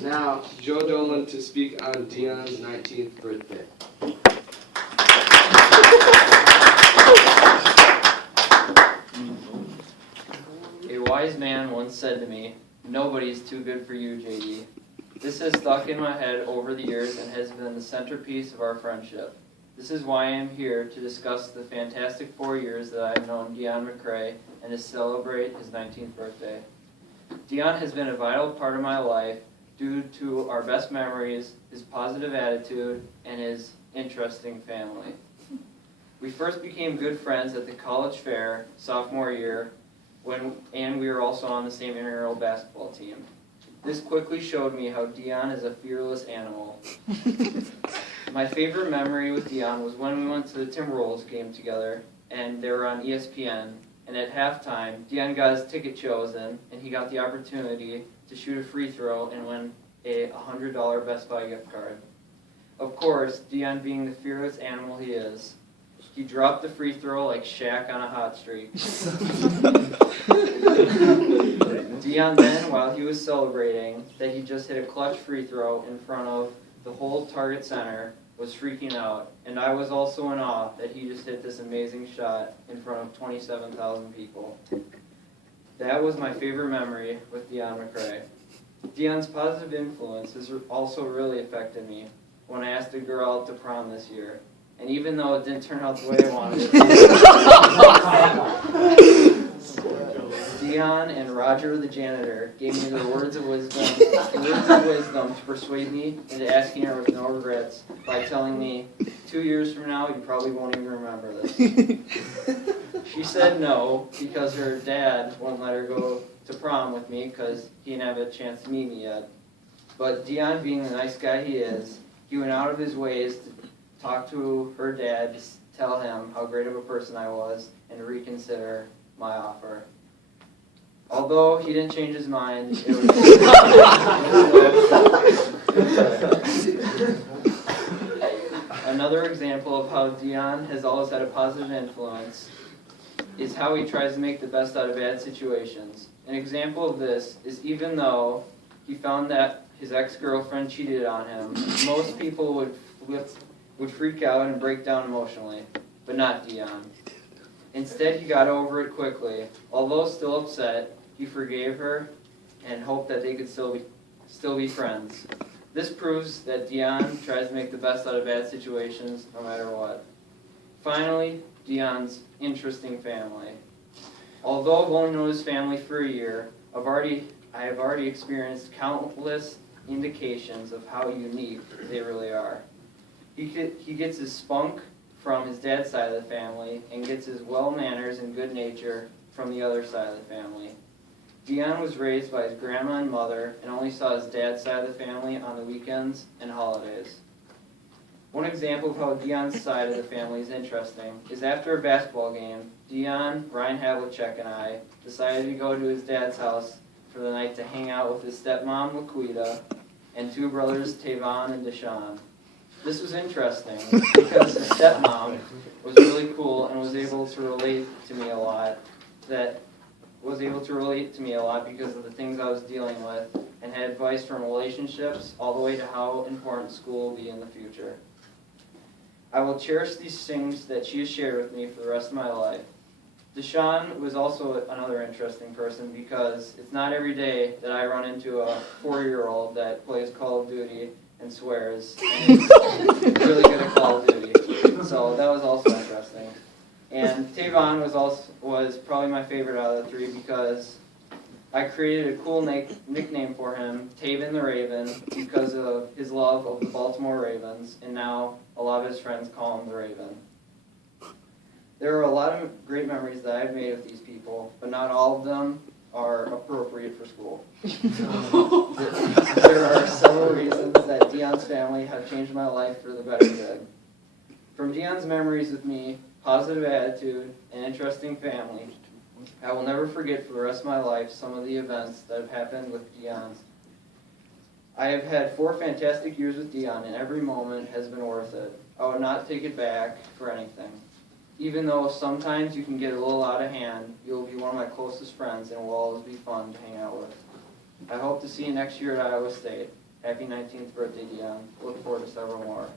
Now, Joe Dolan to speak on Dion's 19th birthday. A wise man once said to me, "Nobody's too good for you, JD." This has stuck in my head over the years and has been the centerpiece of our friendship. This is why I am here to discuss the fantastic 4 years that I have known Dion McCrae and to celebrate his 19th birthday. Dion has been a vital part of my life due to our best memories, his positive attitude, and his interesting family. We first became good friends at the college fair sophomore year, and we were also on the same intramural basketball team. This quickly showed me how Dion is a fearless animal. My favorite memory with Dion was when we went to the Timberwolves game together, and they were on ESPN, and at halftime, Dion got his ticket chosen, and he got the opportunity to shoot a free throw and win a $100 Best Buy gift card. Of course, Dion being the fearless animal he is, he dropped the free throw like Shaq on a hot streak. Dion then, while he was celebrating that he just hit a clutch free throw in front of the whole Target Center, was freaking out, and I was also in awe that he just hit this amazing shot in front of 27,000 people. That was my favorite memory with Dion McCrae. Dion's positive influence has also really affected me when I asked a girl out to prom this year. And even though it didn't turn out the way I wanted it, Dion and Roger the janitor gave me their words of wisdom to persuade me into asking her with no regrets by telling me, 2 years from now, you probably won't even remember this. She said no because her dad wouldn't let her go to prom with me because he didn't have a chance to meet me yet. But Dion, being the nice guy he is, he went out of his ways to talk to her dad to tell him how great of a person I was and to reconsider my offer. Although he didn't change his mind, it was another example of how Dion has always had a positive influence is how he tries to make the best out of bad situations. An example of this is even though he found that his ex-girlfriend cheated on him, most people would freak out and break down emotionally, but not Dion. Instead, he got over it quickly. Although still upset, he forgave her and hoped that they could still be friends. This proves that Dion tries to make the best out of bad situations no matter what. Finally, Dion's interesting family. Although I've only known his family for a year, I have already experienced countless indications of how unique they really are. He gets his spunk from his dad's side of the family and gets his well manners and good nature from the other side of the family. Dion was raised by his grandma and mother and only saw his dad's side of the family on the weekends and holidays. One example of how Dion's side of the family is interesting is after a basketball game, Dion, Ryan Havlicek, and I decided to go to his dad's house for the night to hang out with his stepmom, Laquita, and two brothers, Tavon and Deshaun. This was interesting because his stepmom was really cool and was able to relate to me a lot. Because of the things I was dealing with and had advice from relationships all the way to how important school will be in the future. I will cherish these things that she has shared with me for the rest of my life. Deshaun was also another interesting person because it's not every day that I run into a 4-year-old that plays Call of Duty and swears and is really good at Call of Duty. So that was also interesting. And Tavon was probably my favorite out of the three because I created a cool nickname for him, Taven the Raven, because of his love of the Baltimore Ravens, and now a lot of his friends call him the Raven. There are a lot of great memories that I've made with these people, but not all of them are appropriate for school. There are several reasons that Dion's family have changed my life for the better good. From Dion's memories with me, positive attitude, and interesting family, I will never forget for the rest of my life some of the events that have happened with Dion's. I have had 4 fantastic years with Dion, and every moment has been worth it. I would not take it back for anything. Even though sometimes you can get a little out of hand, you'll be one of my closest friends and will always be fun to hang out with. I hope to see you next year at Iowa State. Happy 19th birthday, Dion. Look forward to several more.